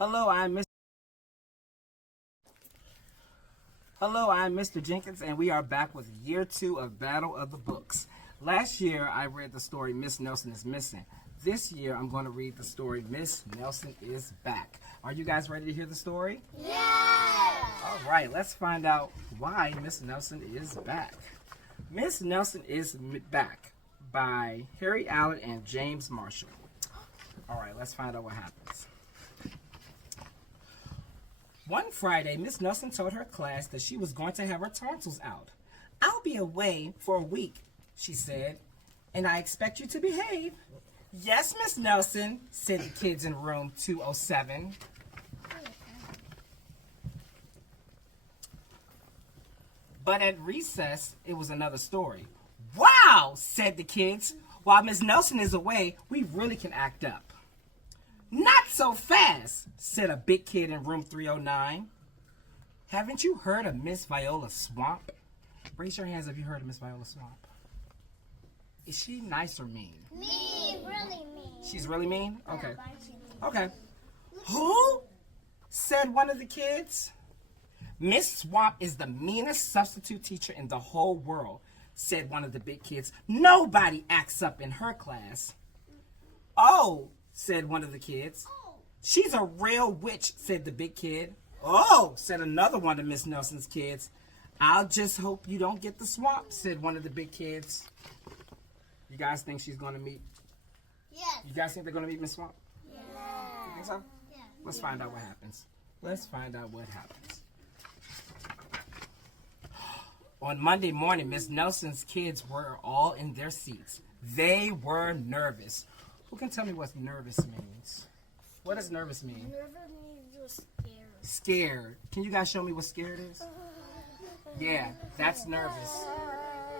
Hello, I'm Mr. Jenkins, and we are back with year 2 of Battle of the Books. Last year, I read the story Miss Nelson is Missing. This year, I'm going to read the story Miss Nelson is Back. Are you guys ready to hear the story? Yes! All right, let's find out why Miss Nelson is back. Miss Nelson is Back by Harry Allen and James Marshall. All right, let's find out what happens. One Friday, Miss Nelson told her class that she was going to have her tonsils out. "I'll be away for a week," she said, "and I expect you to behave." "Yes, Miss Nelson," said the kids in room 207. But at recess, it was another story. "Wow," said the kids. "While Miss Nelson is away, we really can act up." "Not so fast," said a big kid in room 309. "Haven't you heard of Miss Viola Swamp?" Raise your hands if you heard of Miss Viola Swamp. Is she nice or mean? Mean, really mean. She's really mean? Okay. Okay. "Who?" said one of the kids. "Miss Swamp is the meanest substitute teacher in the whole world," said one of the big kids. "Nobody acts up in her class." "Oh," said one of the kids. "She's a real witch," said the big kid. "Oh," said another one of Miss Nelson's kids. "I'll just hope you don't get the swamp," said one of the big kids. You guys think she's going to meet? Yes. You guys think they're going to meet Miss Swamp? Yes. You think so? Yes. Let's find out what happens. Let's find out what happens. On Monday morning, Miss Nelson's kids were all in their seats. They were nervous. Who can tell me what nervous means? What does nervous mean? Nervous means you're scared. Scared. Can you guys show me what scared is? Yeah, that's nervous.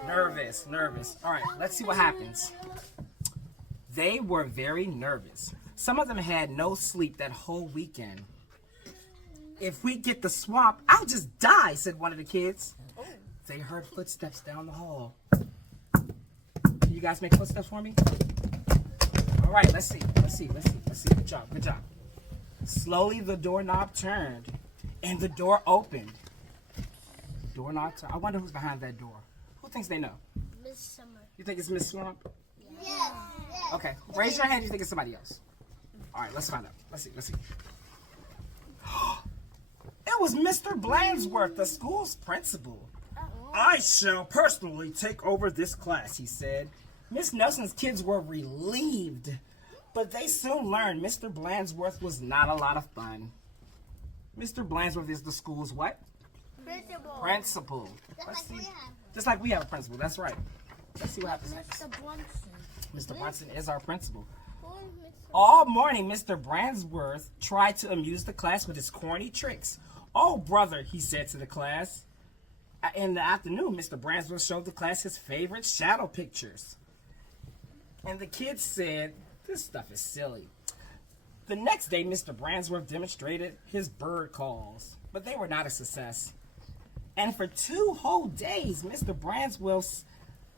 Nervous. All right, let's see what happens. They were very nervous. Some of them had no sleep that whole weekend. "If we get the swamp, I'll just die," said one of the kids. They heard footsteps down the hall. Can you guys make footsteps for me? All right, let's see. Good job. Slowly, the doorknob turned, and the door opened. Doorknob turned. I wonder who's behind that door. Who thinks they know? Miss Summer. You think it's Miss Swamp? Yes. Okay, raise your hand if you think it's somebody else. All right, let's find out. Let's see. It was Mr. Blansworth, the school's principal. "I shall personally take over this class," he said. Miss Nelson's kids were relieved, but they soon learned Mr. Blansworth was not a lot of fun. Mr. Blansworth is the school's what? Principal. Let's see. Just like we have a principal, that's right. Let's see what happens next. Mr. Brunson. Mr. Brunson is our principal. Who is Mr. All morning, Mr. Blansworth tried to amuse the class with his corny tricks. "Oh, brother," he said to the class. In the afternoon, Mr. Bransworth showed the class his favorite shadow pictures. And the kids said, "This stuff is silly." The next day, Mr. Bransworth demonstrated his bird calls, but they were not a success. And for 2 whole days, Mr. Bransworth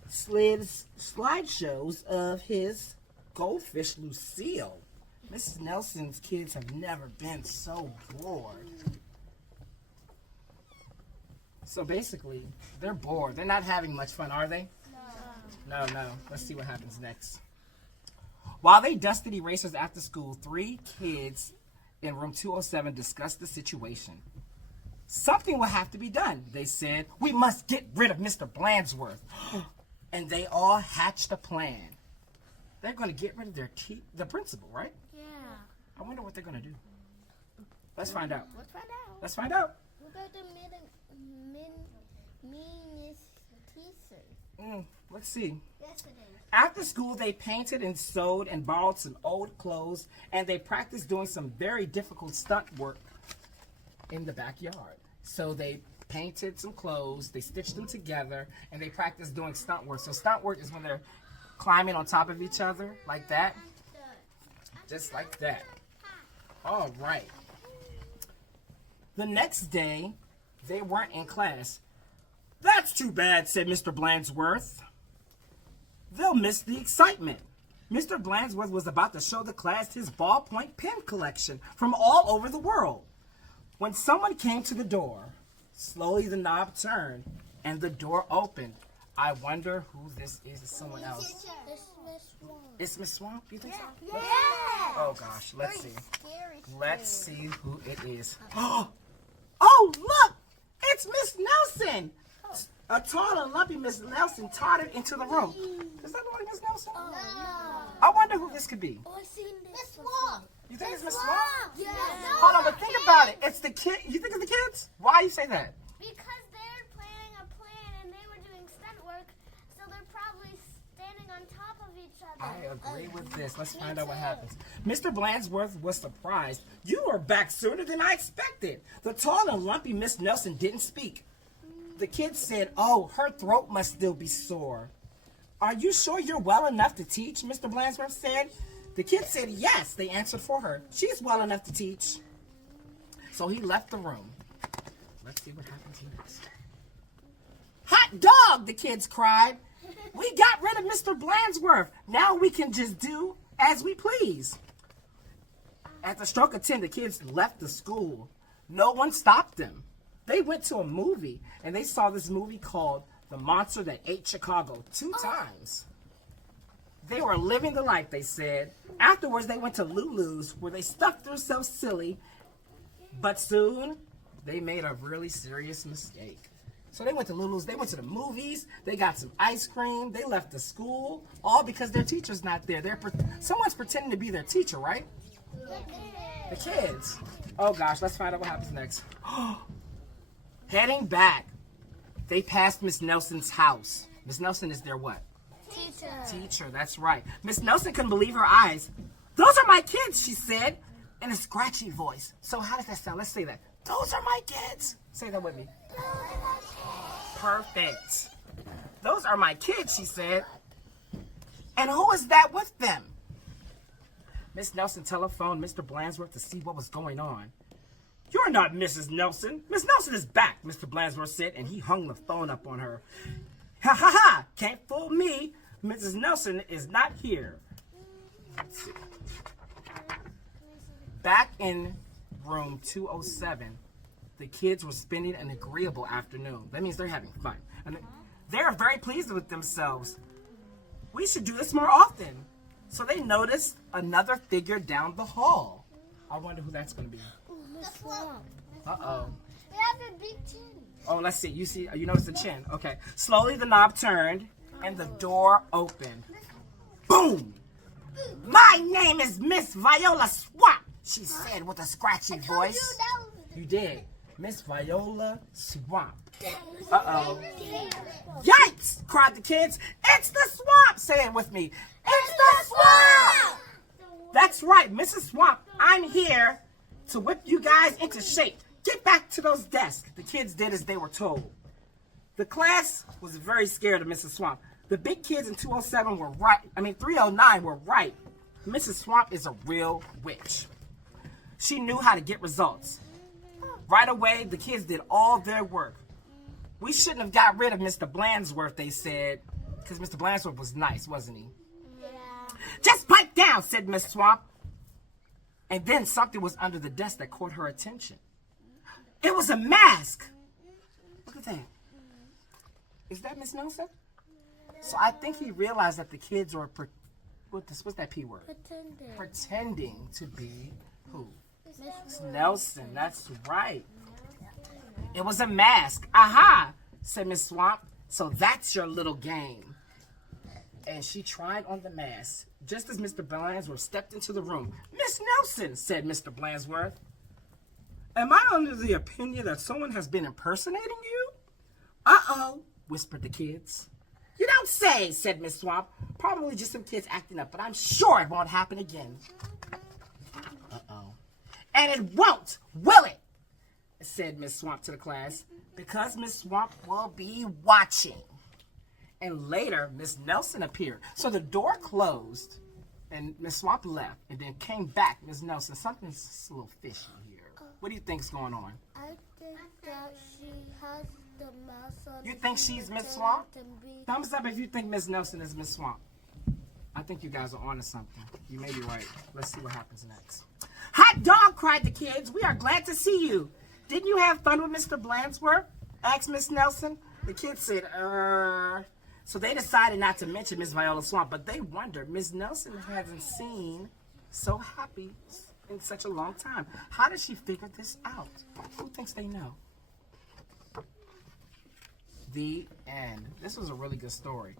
slid slideshows of his goldfish Lucille. Mrs. Nelson's kids have never been so bored. So basically, they're bored. They're not having much fun, are they? No. Let's see what happens next. While they dusted erasers after school, 3 kids in room 207 discussed the situation. "Something will have to be done," they said. "We must get rid of Mr. Blansworth." And they all hatched a plan. They're going to get rid of the principal, right? Yeah. I wonder what they're going to do. Let's find out. Let's find out. Who got the meanest teacher? Let's see. Yesterday. After school, they painted and sewed and borrowed some old clothes, and they practiced doing some very difficult stunt work in the backyard. So they painted some clothes, they stitched them together, and they practiced doing stunt work. So stunt work is when they're climbing on top of each other, like that. Just like that. All right. The next day, they weren't in class. "That's too bad," said Mr. Blansworth. "They'll miss the excitement." Mr. Blandsworth was about to show the class his ballpoint pen collection from all over the world when someone came to the door. Slowly the knob turned and the door opened. I wonder who this is. It's someone else. It's Miss Swamp. It's Miss Swamp? You think so? Yeah. Oh gosh, let's see. Scary. Let's see who it is. Oh, look! It's Miss Nelson! A tall and lumpy Miss Nelson tottered into the room. Is that like Miss Nelson? No. I wonder who this could be. Oh, I've seen this. Miss Swamp. You think it's Miss Swamp? Yeah. Hold on, but think about it. It's the kid. You think it's the kids? Why you say that? Because they're planning a plan and they were doing stunt work, so they're probably standing on top of each other. I agree with this. Let's find out what happens. Mr. Blandsworth was surprised. You are back sooner than I expected. The tall and lumpy Miss Nelson didn't speak. The kid said, oh, her throat must still be sore. Are you sure you're well enough to teach? Mr. Blandsworth said. The kid said yes, they answered for her. She's well enough to teach. So he left the room. Let's see what happens next. Hot dog, the kids cried. We got rid of Mr. Blandsworth. Now we can just do as we please. At the stroke of 10, the kids left the school. No one stopped them. They went to a movie, and they saw this movie called The Monster That Ate Chicago 2 times. They were living the life, they said. Afterwards, they went to Lulu's, where they stuffed themselves silly. But soon, they made a really serious mistake. So they went to Lulu's, they went to the movies, they got some ice cream, they left the school, all because their teacher's not there. Someone's pretending to be their teacher, right? The kids. Oh gosh, let's find out what happens next. Heading back, they passed Miss Nelson's house. Miss Nelson is their what? Teacher, that's right. Miss Nelson couldn't believe her eyes. Those are my kids, she said, in a scratchy voice. So how does that sound? Let's say that. Those are my kids. Say that with me. Perfect. Those are my kids, she said. And who is that with them? Miss Nelson telephoned Mr. Blandsworth to see what was going on. You're not Mrs. Nelson. Miss Nelson is back, Mr. Blandsworth said, and he hung the phone up on her. Ha ha ha! Can't fool me. Mrs. Nelson is not here. Back in room 207, the kids were spending an agreeable afternoon. That means they're having fun. And they're very pleased with themselves. We should do this more often. So they noticed another figure down the hall. I wonder who that's going to be. Miss Swamp. Uh-oh. They have a big chin. Oh, let's see. You notice the chin. Okay. Slowly the knob turned and the door opened. Boom! My name is Miss Viola Swamp, she said with a scratchy voice. You did. Miss Viola Swamp. Uh-oh. Yikes! Cried the kids. It's the swamp! Say it with me. It's the swamp! That's right, Mrs. Swamp. I'm here to whip you guys into shape. Get back to those desks. The kids did as they were told. The class was very scared of Mrs. Swamp. The big kids in 207 were right. 309 were right. Mrs. Swamp is a real witch. She knew how to get results. Right away, the kids did all their work. We shouldn't have got rid of Mr. Blandsworth, they said, because Mr. Blandsworth was nice, wasn't he? Yeah. Just pipe down, said Miss Swamp. And then something was under the desk that caught her attention. It was a mask. Look at that. Is that Miss Nelson? So I think he realized that the kids were, what's that P word? Pretending to be who? Miss Nelson, that's right. It was a mask. Aha, said Miss Swamp. So that's your little game. And she tried on the mask. Just as Mr. Blandsworth stepped into the room. Miss Nelson, said Mr. Blandsworth. Am I under the opinion that someone has been impersonating you? Uh-oh, whispered the kids. You don't say, said Miss Swamp. Probably just some kids acting up, but I'm sure it won't happen again. Uh-oh. And it won't, will it? Said Miss Swamp to the class. Because Miss Swamp will be watching. And later, Miss Nelson appeared. So the door closed, and Miss Swamp left, and then came back. Miss Nelson, something's a little fishy here. What do you think's going on? I think that she has the mask on. You think she's Miss Swamp? Thumbs up if you think Miss Nelson is Miss Swamp. I think you guys are onto something. You may be right. Let's see what happens next. Hot dog, cried the kids. We are glad to see you. Didn't you have fun with Mr. Blandsworth? Asked Miss Nelson. The kids said, So they decided not to mention Miss Viola Swamp, but they wondered. Miss Nelson hasn't seen so happy in such a long time. How did she figure this out? Who thinks they know? The end. This was a really good story.